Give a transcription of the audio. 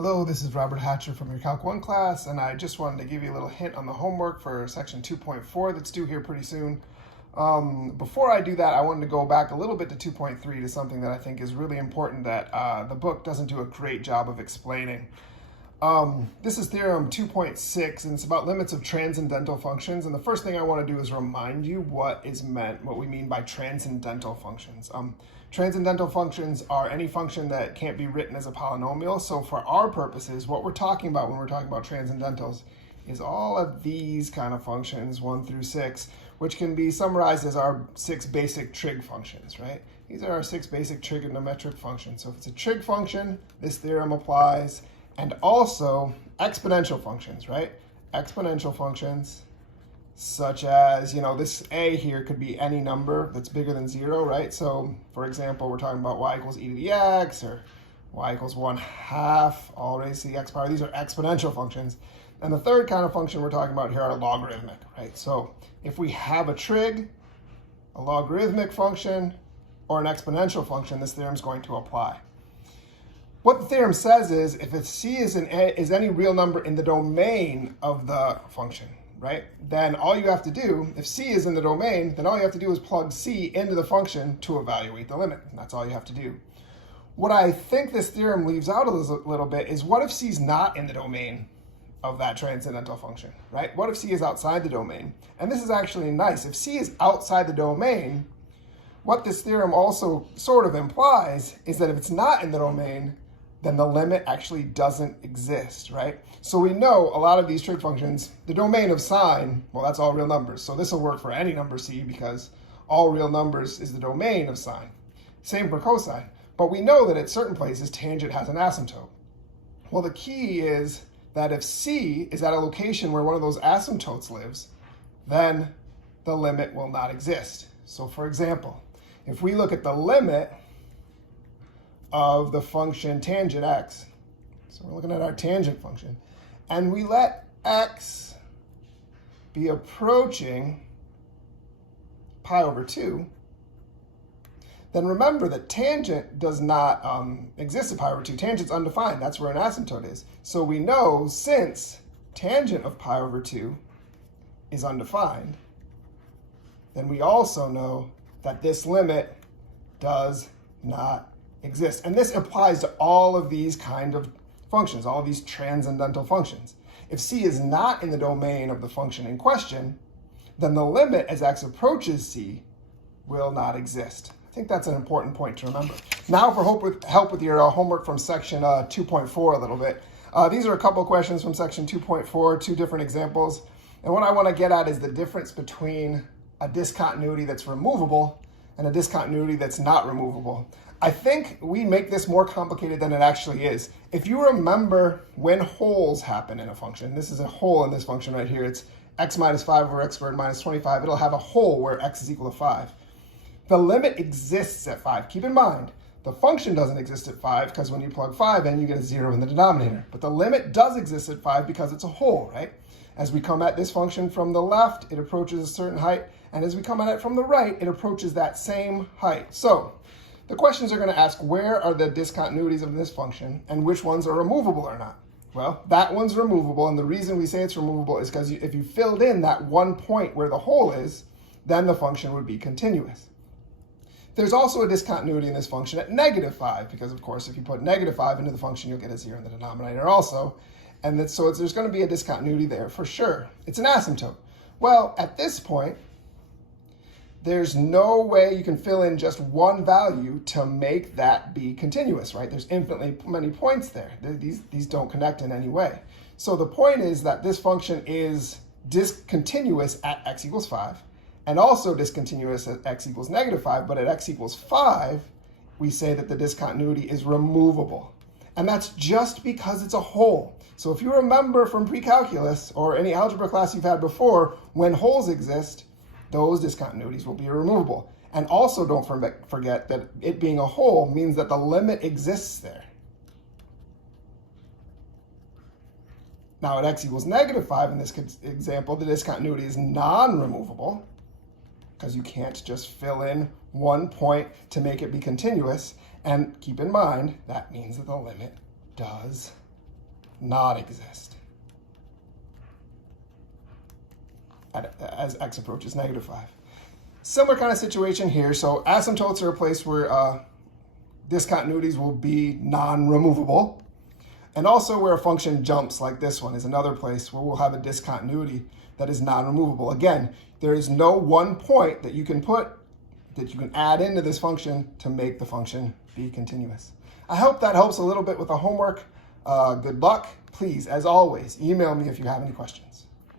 Hello, this is Robert Hatcher from your Calc 1 class, and I just wanted to give you a little hint on the homework for section 2.4 that's due here pretty soon. Before I do that, I wanted to go back a little bit to 2.3 to something that I think is really important that the book doesn't do a great job of explaining. This is theorem 2.6, and it's about limits of transcendental functions. And the first thing I want to do is remind you what we mean by transcendental functions. Transcendental functions are any function that can't be written as a polynomial. So for our purposes, what we're talking about when we're talking about transcendentals is all of these kind of functions, 1 through 6, which can be summarized as our 6 basic trig functions, right? These are our 6 basic trigonometric functions. So if it's a trig function, this theorem applies. And also exponential functions, right? Exponential functions, such as, this a here could be any number that's bigger than 0, right? So, for example, we're talking about y equals e to the x, or y equals 1/2, all raised to the x power. These are exponential functions. And the third kind of function we're talking about here are logarithmic, right? So if we have a trig, a logarithmic function, or an exponential function, this theorem is going to apply. What the theorem says is if c is any real number in the domain of the function, right? Then all you have to do, if c is in the domain, then all you have to do is plug c into the function to evaluate the limit. And that's all you have to do. What I think this theorem leaves out a little bit is what if c is not in the domain of that transcendental function, right? What if c is outside the domain? And this is actually nice. If c is outside the domain, what this theorem also sort of implies is that if it's not in the domain, then the limit actually doesn't exist, right? So we know a lot of these trig functions, the domain of sine, well, that's all real numbers. So this will work for any number c because all real numbers is the domain of sine. Same for cosine. But we know that at certain places, tangent has an asymptote. Well, the key is that if c is at a location where one of those asymptotes lives, then the limit will not exist. So for example, if we look at the limit of the function tangent x. So we're looking at our tangent function. And we let x be approaching pi over 2. Then remember that tangent does not exist at pi over 2. Tangent's undefined. That's where an asymptote is. So we know since tangent of pi over 2 is undefined, then we also know that this limit does not exist. And this applies to all of these kind of functions, all of these transcendental functions. If c is not in the domain of the function in question, then the limit as x approaches c will not exist. I think that's an important point to remember. Now for help with your homework from section 2.4 a little bit. These are a couple of questions from section 2.4, 2 different examples. And what I want to get at is the difference between a discontinuity that's removable and a discontinuity that's not removable. I think we make this more complicated than it actually is. If you remember when holes happen in a function, this is a hole in this function right here. It's x minus 5 over x squared minus 25. It'll have a hole where x is equal to 5. The limit exists at 5. Keep in mind, the function doesn't exist at 5 because when you plug 5 in, you get a 0 in the denominator. But the limit does exist at 5 because it's a hole, right? As we come at this function from the left, it approaches a certain height. And as we come at it from the right, it approaches that same height. So the questions are going to ask where are the discontinuities of this function and which ones are removable or not. Well, that one's removable, and the reason we say it's removable is because if you filled in that one point where the hole is, then the function would be continuous. There's also a discontinuity in this function at -5, because of course if you put -5 into the function, you'll get a 0 in the denominator also. And so there's going to be a discontinuity there for sure. It's an asymptote. Well, at this point, there's no way you can fill in just one value to make that be continuous, right? There's infinitely many points there. These don't connect in any way. So the point is that this function is discontinuous at x equals 5 and also discontinuous at x equals -5, but at x equals 5, we say that the discontinuity is removable. And that's just because it's a hole. So if you remember from pre-calculus or any algebra class you've had before, when holes exist, those discontinuities will be removable. And also don't forget that it being a hole means that the limit exists there. Now at x equals -5 in this example, the discontinuity is non-removable because you can't just fill in one point to make it be continuous. And keep in mind, that means that the limit does not exist as x approaches -5. Similar kind of situation here. So asymptotes are a place where discontinuities will be non-removable. And also where a function jumps, like this one, is another place where we'll have a discontinuity that is non-removable. Again, there is no one point that you can add into this function to make the function be continuous. I hope that helps a little bit with the homework. Good luck. Please, as always, email me if you have any questions.